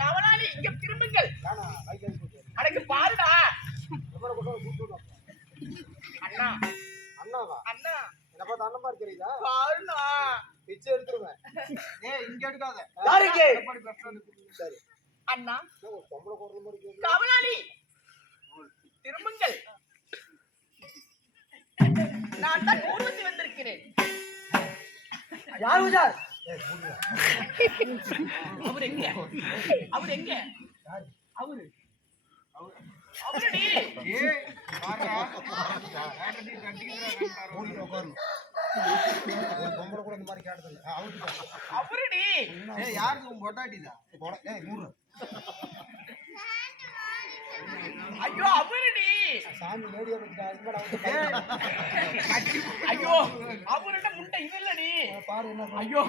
கவலாளி இங்க திரும்புங்கள். அடக்கு பாருடா. அண்ணா அண்ணாவா? அண்ணா என்ன பார்த்து அண்ணன் மாதிரி தெரியுதா? பாருடா. பிச்சை எடுத்துருவேன். ஏய் இங்க எடுக்காத. யாருக்கு? சரி அண்ணா பொம்பளை போடுற மாதிரி கேக்குது. கவலாளி திரும்புங்கள். நான் தான் ஊர்வசி வந்திருக்கிறேன். யார் உஜார்? அவர் எங்க? அவர் எங்க? அவரு அவருடி. ஏய் பாருடா. ஆட்டடி கட்டிக்குறா மூடி உட்காரு. பொம்பளை கூட இந்த மாதிரி கேட்டது இல்ல. அவருடி. ஏய் யாருக்கு உன் பொட்டாட்டிடா? ஏய் மூடு. ஐயோ அவருடி. சாமி லேடியா வந்துட்டா. இதுடா ஐயோ அவருட முட்டை இது இல்லடி. பாரு என்ன. ஐயோ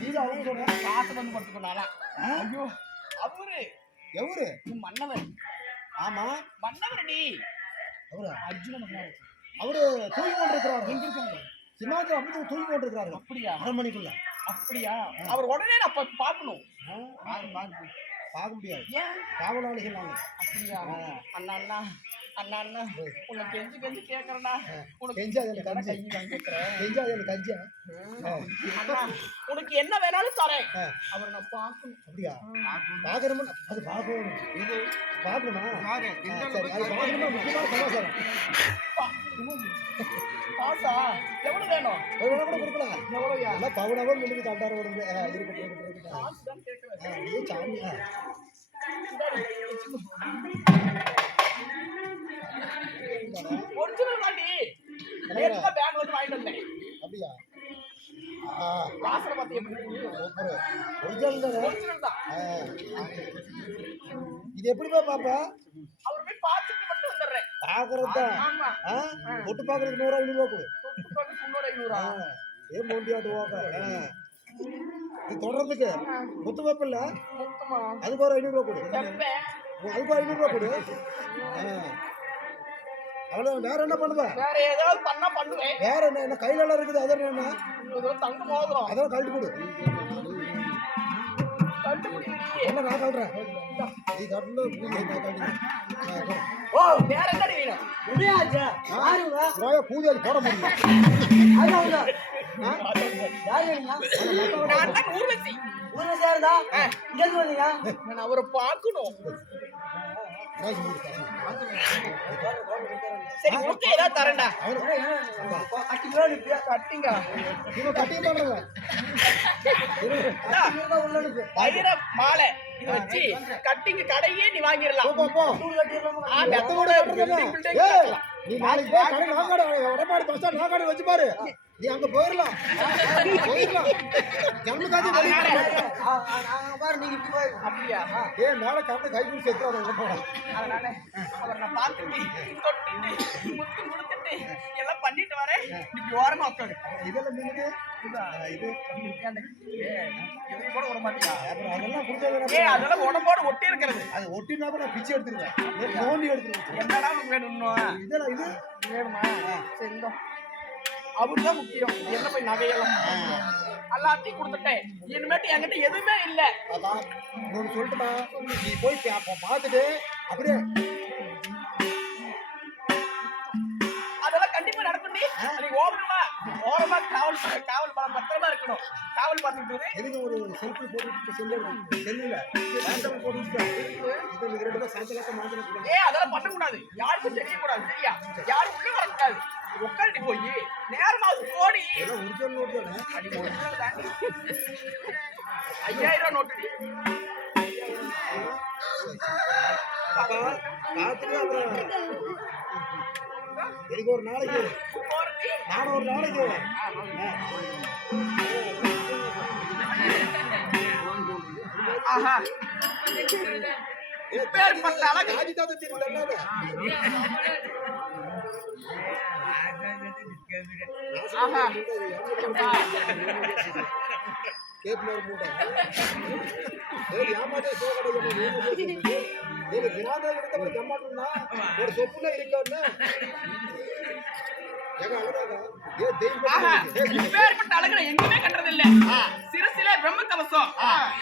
நீங்க அவங்க சொல்ற காசு வந்து படுத்துக்கனால. ஐயோ அவரு எவரு? மன்னவர். ஆமா மன்னவருடி. அவரு அர்ஜுன மன்னர். அவரு தூங்கி கொண்டிருக்கிறாரு. எங்க இருக்காங்க? சிமாந்திர அமிர்த தூங்கி கொண்டிருக்கிறாரு. அப்படியா? அரண்மனைக்குள்ள. அப்படியா? அவர் உடனே நான் பார்க்கணும். பார்க்க முடியாது. ஏன்? காவலாளிகள் நாங்க. அப்படியா? அண்ணா அண்ணா அண்ணா அண்ணா உனக்கு கெஞ்சி கெஞ்சி கேட்கறேன்டா. உனக்கு கெஞ்சா எனக்கு கஞ்சி. கஞ்சி வாங்கி கேட்கறேன். கெஞ்சா எனக்கு கஞ்சி. அண்ணா உனக்கு என்ன வேணாலும் தரேன். அவர் நான் பார்க்கணும். அப்படியா? பார்க்கணுமா? அது பார்க்கணும். இது பார்க்கணுமா? சரி அது பார்க்கணுமா? முக்கியமான சமாச்சாரம். காசா எவ்வளவு வேணும்? எவ்வளவு கூட கொடுக்கலாம். எவ்வளவுயா? எல்லாம் பவுனாவே மில்லுக்கு தண்டார வருது. இருக்கட்டும். காசு தான் கேட்கறேன். இது சாமியா? ஒரிஜினல் வாண்டி. நேத்து பேங்க் வந்து வாங்கிட்டு வந்தேன். அப்படியா? வாசனை பார்த்து எப்படி இருக்கு? சூப்பர். ஒரிஜினல் தானே? ஒரிஜினல் தான். இது எப்படி பாப்பா? அவர் போய் பார்த்துட்டு மட்டும் வந்துடுறேன். பாக்குறது தான். ஆமா. பொட்டு பாக்குறதுக்கு 100 500 கொடு. தொட்டு பார்க்க முன்னோட 500. ஏ மோண்டியாட்டு வாங்க. இது தொடறதுக்கு முத்து வைப்பல்ல? மொத்தமா அதுக்கு ஒரு 500 கொடு. தப்பேன். அதுக்கு 500 கொடு. அவ்வளோ வேற என்ன பண்ணுவ? வேற ஏதாவது பண்ணா பண்ணுவேன். வேற என்ன கையில எல்லாம் இருக்குது? அது என்ன? ஏதோ தங்க மோதிரம். அதெல்லாம் கழட்டி கொடு. என்ன நான் கழட்டுறேன். நீ கட்டணும். ஓ வேற என்ன வேணும்? முடியாச்சா? யாருங்க? ரோயா பூஜை போட முடியும். அதுதான் யார் வேணுங்க? நான் தான் ஊர்வசி. ஊர்ல சேர்ந்தா இங்க இருந்து வந்தீங்க? நான் அவரை பார்க்கணும். சரி ஓகே ஏதாவது தரேன்டா. கட்டிங்க. இவன் கட்டிங் பண்றவன். வைர மாலை இது வச்சு கட்டிங் கடையே நீ வாங்கிடலாம். போ போ. நீ நாளைக்கு போய் கடை நாகாடு வடமாடு பஸ் ஸ்டாண்ட் நாகாடு வச்சு பாரு. நீ அங்க போயிடலாம். ஜன்மகாதி வழி பாரு நீங்க இப்படி போய் அப்படியா? ஏ மேல கரெக்டா கை பிடிச்சி செத்துறாங்க போடா. அதனால அவரை நான் பார்த்துட்டு தொட்டிட்டு முத்து கொடுத்துட்டு எல்லாம் பண்ணிட்டு வரேன். இப்படி ஓரமா உட்காரு. இதெல்லாம் நீங்க இது கூட விட மாட்டியா? அதெல்லாம் கொடுத்தா ஏ அதெல்லாம் உடம்போடு ஒட்டி இருக்கிறது. அது ஒட்டினா நான் பிச்சை எடுத்துருவேன். நோண்டி எடுத்துருவேன். என்னடா உங்களுக்கு வேணும்? இதெல்லாம் இது வேணுமா? சரி இந்தோ. அவருதான் முக்கியம். என்ன போய் நகையெல்லாம் எல்லாத்தையும் கொடுத்துட்டேன். இனிமேட்டு என்கிட்ட எதுவுமே இல்லை. அதான் ஒன்று சொல்லிட்டுமா, நீ போய் பார்த்துட்டு அப்படியே அதெல்லாம் கண்டிப்பா நடக்கும். நீ ஓரமா காவல் பத்திரமா இருக்கணும். காவல் பார்த்துட்டு எதுக்கு ஒரு செல்ஃபி போட்டு செல்லுல போட்டு இது 2 பேரும் சாயந்தரத்தை மாத்திரம். ஏ அதெல்லாம் பண்ணக்கூடாது. யாருக்கும் தெரியக்கூடாது. சரியா? யாரும் உள்ள வரக்கூடாது. உட்காந்து போய் நேரமாவது போடி. ஒரிஜினல் நோட்டு தானே? 5000 நோட்டு. பார்த்துட்டு அப்புறம் எனக்கு ஒரு நாளைக்கு நானும் ஒரு நாளைக்கு ஆஹா பேர் பண்ண அழகு ராஜிதாத தெரியல. ஆஹா கேப்லர் மூட்டை ஏய் யாமாட்டே சோகடை நீங்க வினாத எடுத்த ஜமாட்டுனா ஒரு சொப்புல இருக்கானே ஆஹா, இப்பேற்பட்ட அழகனை எங்குமே கண்டதில்லை. சிரசிலே பிரம்ம கவசம்,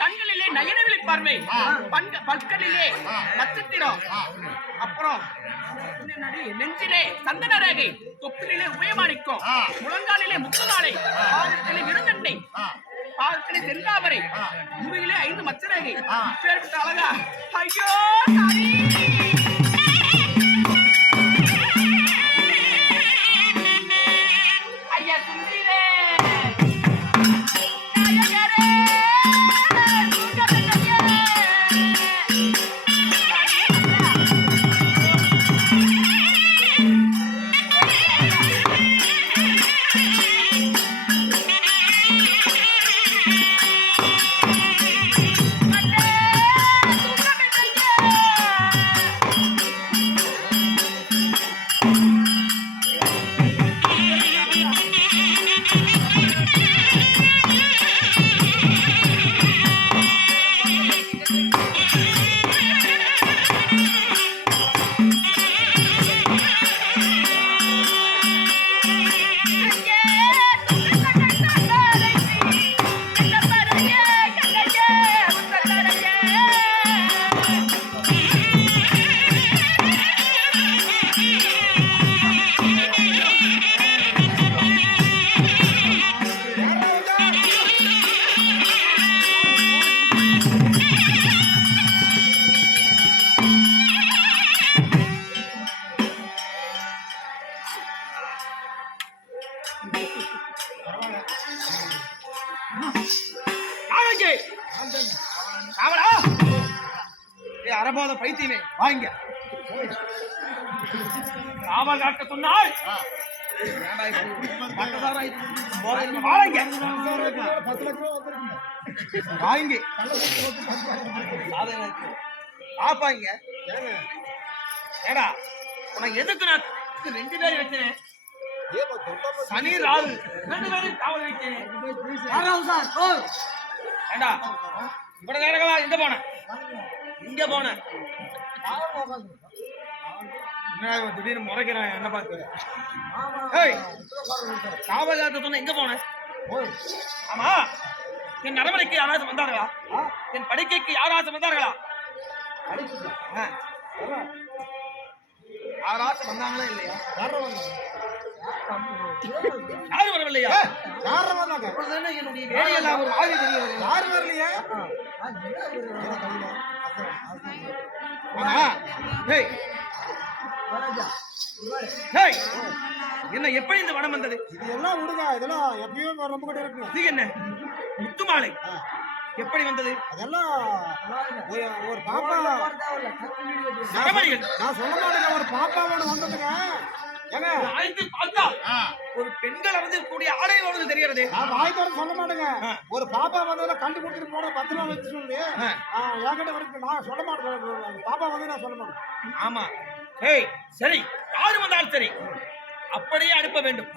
கண்களிலே நயனவிழி பார்வை, பற்களிலே நட்சத்திரம், அப்புறம் நெஞ்சிலே சந்தன ரேகை, தொப்பிலே உபயமாணிக்கம், முழங்காலிலே முத்துமாலை, பாதத்திலே விருந்தண்டை, பாதத்திலே தென்காவரை, முதுகிலே 5 மச்சரேகை. இப்பேற்பட்ட அழகா, ஐயோ சாரி. அரபாத பைத்தியமே வாங்க. காவல் காட்ட சொன்னால் வாங்கி பாப்பாங்க. ஏடா உனக்கு எதுக்கு நான் 2 பேர் வச்சேன், சனி ராகு 2 பேரும் காவல் வைத்தேன். ஏண்டா இவ்வளவு நேரங்களா எங்க போன? இங்க போன திடீர்னு முறைக்கிறேன் என்ன பார்த்து. காவல்காரத்தை சொன்ன எங்க போன? ஆமா, என் நரமலைக்கு யாராச்சும் வந்தார்களா? என் படுக்கைக்கு யாராச்சும் வந்தார்களா? யாராச்சும் வந்தாங்களா இல்லையா? யாரும் வரவில்லையா? என்னுடைய வேலையெல்லாம் ஒரு ஆய்வு தெரிய யாரும் வரலையா? என்ன எப்படி இந்த வனம் வந்தது? இதெல்லாம் விடுங்க, இதெல்லாம் எப்பயும் ரொம்ப கூட இருக்கு. இது என்ன முத்துமாலை எப்படி வந்தது? அதெல்லாம் ஒரு பாப்பா நான் சொல்ல மாட்டேங்க, ஒரு பாப்பாவோட வந்ததுங்க. ஒரு பெண்கள் வந்து கூடிய ஆடையோடு தெரிகிறது. நான் வாய்த்தோட சொல்ல மாட்டேங்க, ஒரு பாப்பா வந்ததுல கண்டு கொடுத்துட்டு போன 10 ரூபா வச்சு சொல்லு. என்கிட்ட வரைக்கும் நான் சொல்ல மாட்டேன், பாப்பா வந்து நான் சொல்ல மாட்டேன். ஆமா, சரி, யாரு வந்தாலும் சரி அப்படியே அனுப்ப வேண்டும்.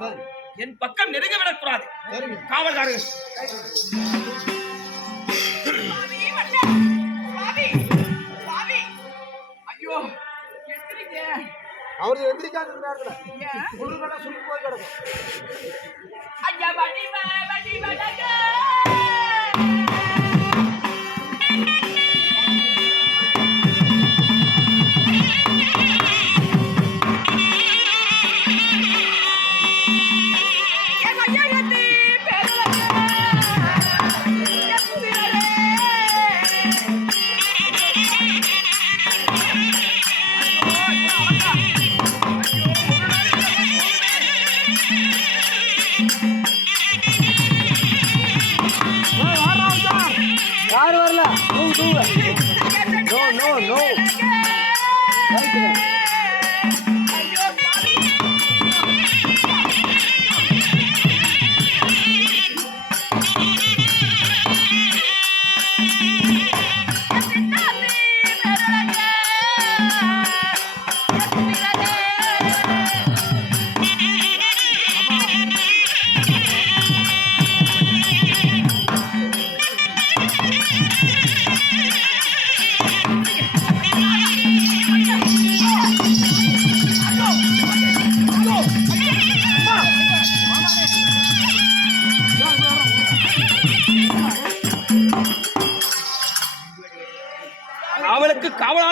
என் பக்கம் நெருங்க விடக்கூடாது. காவல்காரர்கள் ஐயோ எந்திரிங்க. அவரு எந்திரிக்காத நேரத்துல குளிர்கால சுத்தி போய் கிடக்கும். ஐயா வடிவா வடிவடங்க.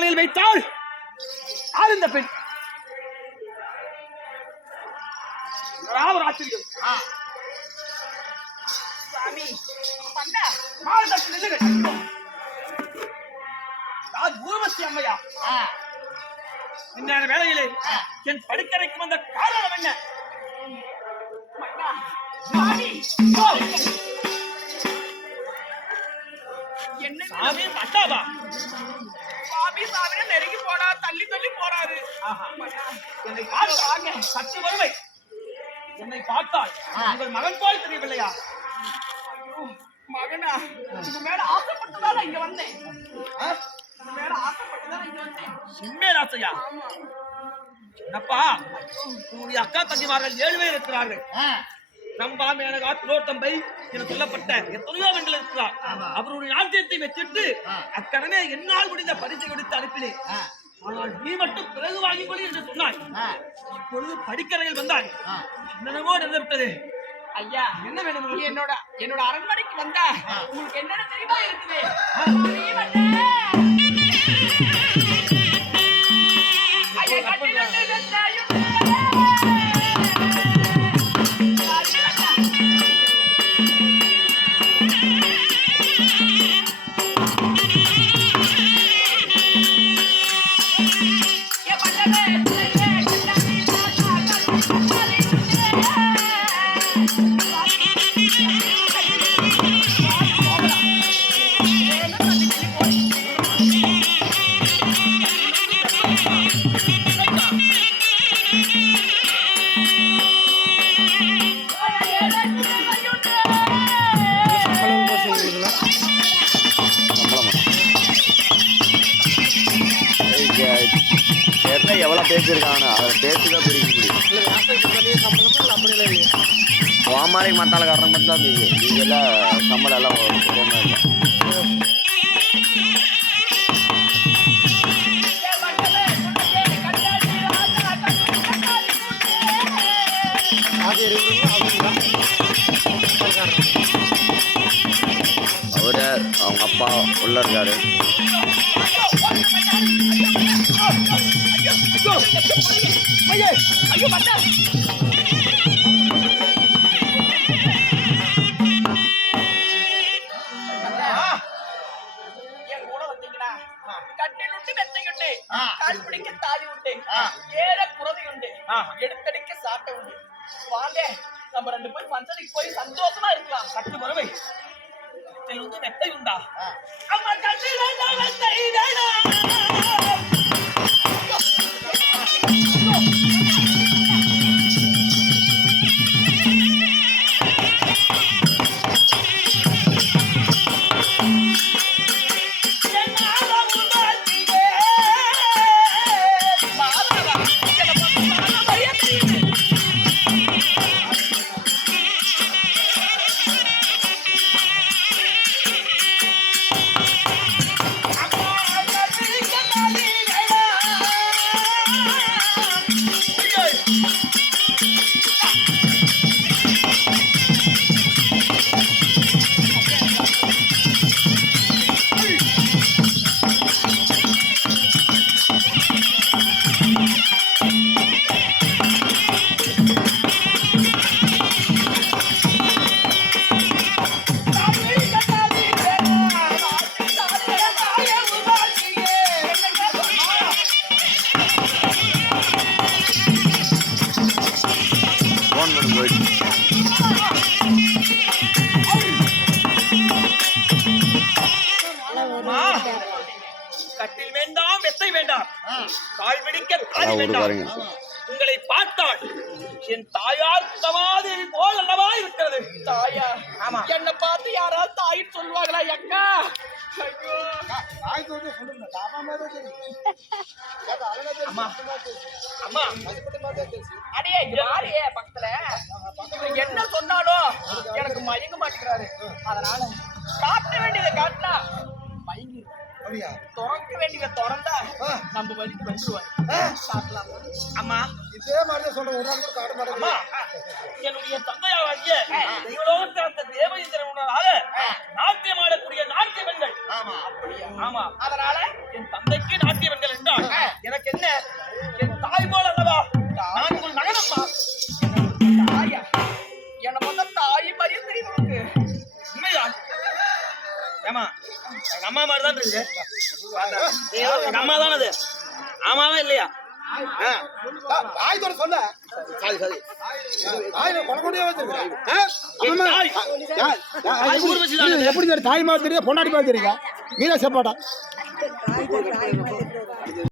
தலையில் வைத்தால் யார் இந்த பெண்? ஒரு ஆச்சரியம். சாமி, பண்ண மாதத்தில் நில்லுங்க. நான் ஊர்வசி அம்மையா? இந்த வேளையிலே என் படுக்கறைக்கு வந்த காரணம் என்ன? என்ன சாமி மண்டாவா? சாமி சாமி நெருங்கி போனா தள்ளி தள்ளி போறாரு. என்னை பார்த்தாங்க சற்று வருவை. என்னை பார்த்தால் உங்கள் மகன் போல் தெரியவில்லையா? மகனா, உங்க மேல ஆசைப்பட்டுதான் இங்க வந்தேன். உங்க மேல ஆசைப்பட்டுதான் இங்க வந்தேன். சிம்மேல் ஆசையா? என்னப்பா, உங்களுடைய அக்கா தம்பிமார்கள் 7 பேர் இருக்கிறார்கள். ரம்பா, மேனகா, திலோத்தம்பை என சொல்லப்பட்ட எத்தனையோ பெண்கள் இருக்கிறார். அவருடைய நாட்டியத்தை வச்சிட்டு அக்கடமே என்னால் முடிந்த பரிசை கொடுத்து அனுப்பினேன். ஆனால் நீ மட்டும் பிறகு வாங்கிக் கொள்ளி என்று சொன்னாய். இப்பொழுது படிக்கறையில் வந்தாய். என்னென்னமோ நடந்துவிட்டது. ஐயா, என்ன வேணும்? என்னோட அரண்மனைக்கு வந்தா உங்களுக்கு என்னென்ன தெரியுமா இருக்குது? எவ்வளோ பேசியிருக்காங்க, அதை பேசிதான் பிடிக்க முடியும். ஓமாரிக்கு மத்தால காரணம் மட்டும் தான் இதெல்லாம் சம்பளம் எல்லாம் இல்லை. அவரு அவங்க அப்பா உள்ள இருக்காரு. எடுத்தடிக்க சாப்பிட்ட உண்டு. வாங்க, நம்ம 2 பேரும் பஞ்சனைக்கு போய் சந்தோஷமா இருக்கலாம். சற்று வருவை. மெத்தை உண்டா? அம்மா கட்டில் மெத்தை கட்டில் வேண்டாம், மெத்தை வேண்டாம், கால் பிடிக்க கால் வேண்டாம். உங்களை பார்த்தால் என் தாயார் சமாதி போல் அல்லவா இருக்கிறது. தாயா? ஆமா. என்ன பார்த்து யாராவது தாயின்னு சொல்லுவாங்களா? அக்கா, ஐயோ, அடியே யாரையே பக்கத்துல என்ன சொன்னாலும் எனக்கு மயங்க மாட்டேங்கிறாரு. அதனால காட்ட வேண்டியதை காட்டினா மயங்கி, திறக்க வேண்டியதை திறந்தா நம்ம வழிக்கு வந்துருவாரு. சாப்பிடலாம். அம்மா, இதே மாதிரி சொல்ற ஒரு நாள் கூட காட்ட மாட்டேங்க. என்னுடைய தந்தையாகிய தெய்வலோகத்த தேவேந்திரனால நாட்டியம் ஆடக்கூடிய நாட்டிய பெண்கள். ஆமா. அதனால என் தந்தைக்கு நாட்டிய பெண்கள் ஏமா எங்க அம்மா மாதிரி தான் இருக்குது எங்க அம்மா தானே அது ஆமாவா இல்லையா தாய் தோட சொல்ல சரி தாய் கொண்டே வச்சிருக்கேன் ஊர்வசி எப்படி தாய் மாதிரி தெரியும் பொண்டாடி மாதிரி தெரியுங்க மீனா செப்பாட்டா